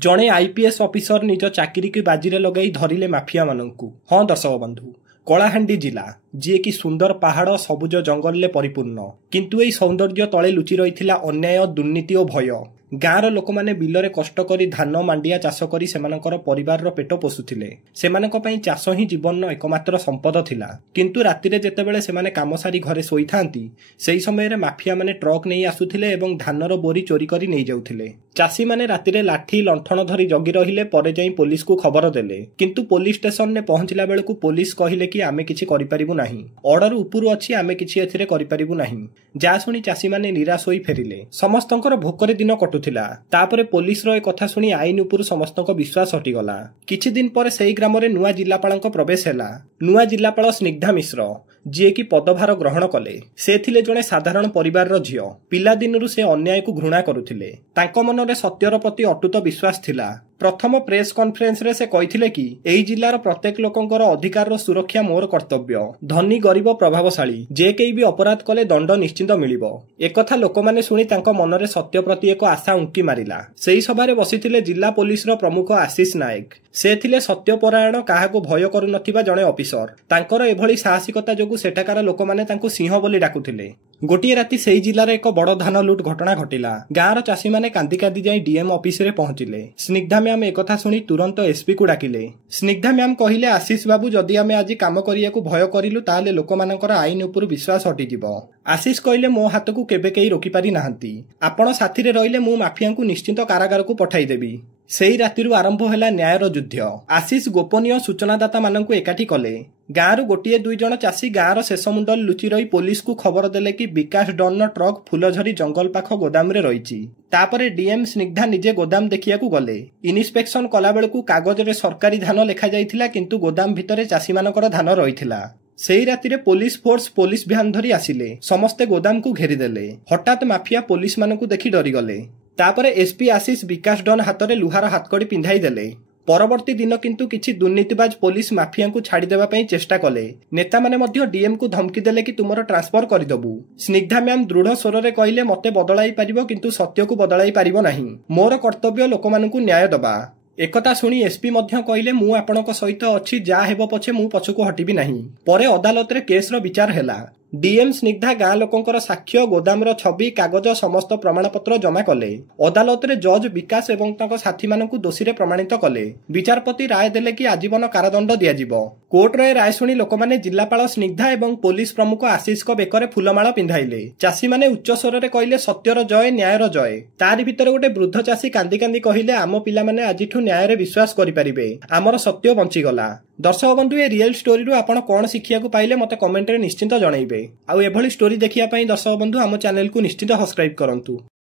जड़े IPS officer निज चाकरी की बाजी लगे धरिले माफिया मानू। हाँ दर्शक बंधु, कलाहांडी जिला जी कि सुंदर पहाड़ सबुज जंगल परिपूर्ण, किंतु एई सौंदर्य तले लुचि रही अन्याय, दुर्नीति और भय। गाँवर लोक मैंने बिलरे कष्ट करी धान मांडिया चाष करी सेमानकर परिवार पेट पोषुथिले। सेमानक पई चाष ही जीवन एकमात्र संपद थिला। किंतु रातिरे जेतेबेले सेमाने काम सारी घरे सोईथांती, सेही समय माफिया माने ट्रक नहीं आसुथिले एवं धानर बोरी चोरी करी नहीं जाउथिले। चाषी माने रातिरे लाठी लंठन धरी जगी रहिले, परे जाई पुलिस को खबर देले। किंतु पुलिस स्टेशन ने पहुंचला बेलकु पुलिस कहिले कि आमे किछि करि परिबु नाही, ऑर्डर उपरु अछि, आमे किछि एथिरे करि परिबु नाही। जा सुनी चाषी माने निराश होई फेरिले। समस्तंकर भोकरे दिन कटुथिला। तापरे पुलिस रो ए कथा सुनी आईन उपरु समस्तक विश्वास हटिगला। किछि दिन पर सेही ग्राम रे नुआ जिल्लापालक प्रवेश हैला। नुआ जिल्लापाल स्निग्धा मिश्र जी कि पदभार ग्रहण कले। से थिले जणे साधारण परिवार रो झियो। पिला दिनरु से अन्याय को घृणा करुथिले। तांको मनरे सत्यर प्रति अटूट विश्वास थिला। प्रथम प्रेस कॉन्फ्रेंस रे से कहिथिले कि एही जिल्लार प्रत्येक लोकंकर अधिकार रो सुरक्षा मोर कर्तव्य। धनी गरीब प्रभावशाली जे केई भी अपराध कले दंड निश्चित मिलिबो। एकथा लोकमाने सुनी तांको मनरे सत्य प्रति एक आशा उंकी मारिला। सेही सभारे बसिथिले जिल्ला पुलिस रो प्रमुख आशीष नायक। से थिले सत्यपरायण, काहाको भय करू नथिबा जणे ऑफिसर। तांकर एभली साहसिकता जोगु सेठाकार लोकमाने तांको सिंह बोली डाकुथिले। गोटिए राति सेही जिल्लार एक बड़ धान लुट घटना घटिला। गाँवर चाषी माने कांदी कांदी जाई डीएम ऑफिस रे पहुंचिले। स्निग्धा मैम एकथा सुनी तुरंत एसपी को डाकिले। स्निग्धा मैम कहिले, आशीष बाबू, जदि आमे आज काम करियाकू भय करिलु ताले लोकमानकर आईन उपर विश्वास हटिजिवो। आशीष कहिले, मो हाथ को केबे केई रोकी पारि नाहंती। आपण साथी रे रहिले मु माफिया को निश्चित कारागार को पठाई देबी। सेही रातिरु आरंभ हैला न्यायर युद्ध। आशीष गोपनीय सूचनादाता माननकु एकाठी कले। गाँव गोटे दुई जन चाषी गाँवर शेष मुंडल लुचि रही पुलिस को खबर देले कि विकास डन ट्रक फुलझरी जंगल पाख गोदाम रे रहिछि। तापरे डीएम स्निग्धा निजे गोदाम देखियाकू गले। इन्स्पेक्शन कला बेलकू कागज रे सरकारी धान लेखा जाइथिला, किंतु गोदाम भितरे चाषी मानकर धान रहिथिला। सेही रातिरे पुलिस फोर्स पुलिस भ्यान धरी आसिले। समस्ते गोदाम को घेरी देले। हठात माफिया पुलिस मानकू देखि डरी गले। तापरे एसपी आशीष विकास डन हाथ में लुहार हाथकड़ी पिंधाई देले। परवर्ती दिन किंतु किछि दुर्नीतिबाज पुलिस माफिया को छाड़ी देबा पई चेष्टा कले। नेता माने मध्य डीएम को धमकी देले कि तुमर ट्रांसफर करदेबू। स्निग्धा मैम दृढ़ स्वर रे कहिले, मते बदलाई पारिबो किंतु सत्य को बदलाई पारिबो नाही। मोर कर्तव्य लोकमानकु न्याय दबा। एकता सुनी एसपी मध्य कहिले, मु आपणक सहित अछि, जा हेबो पछे मु पछकु हटिबी नाही। परे अदालत रे केस रो विचार हैला। डीएम स्निग्धा गाँ लोकंकर साक्ष्य, गोदाम रो छवि, कागज समस्त प्रमाणपत्र जमा कले। अदालत रे जज विकास एवं तांको साथी मानकु दोषी रे प्रमाणित कले। विचारपति राय देले कि आजीवन कारादंड दियाजिवो। कोर्ट रे राय सुनी लोकमाने जिल्लापाल स्निग्धा एवं पुलिस प्रमुख आशीष को बेकरे फुलमाला पिंधाइले। चाषी माने उच्च स्वर रे कहिले, सत्यर जय, न्यायर जय। तारि भितर गोटे वृद्ध चाषी कांदी कांदी कहिले, आम पिला माने आजिठु न्याय रे विश्वास करि परिबे। आमर सत्य बंची गला। दर्शक बंधु, ए रियल स्टोरी रु आपण कोन शिखिया को पाइले मते कमेंट रे निश्चित जणाइबे। आउ एभली स्टोरी देखिया पई दर्शक बंधु आम चैनल को निश्चित सब्सक्राइब करंतु।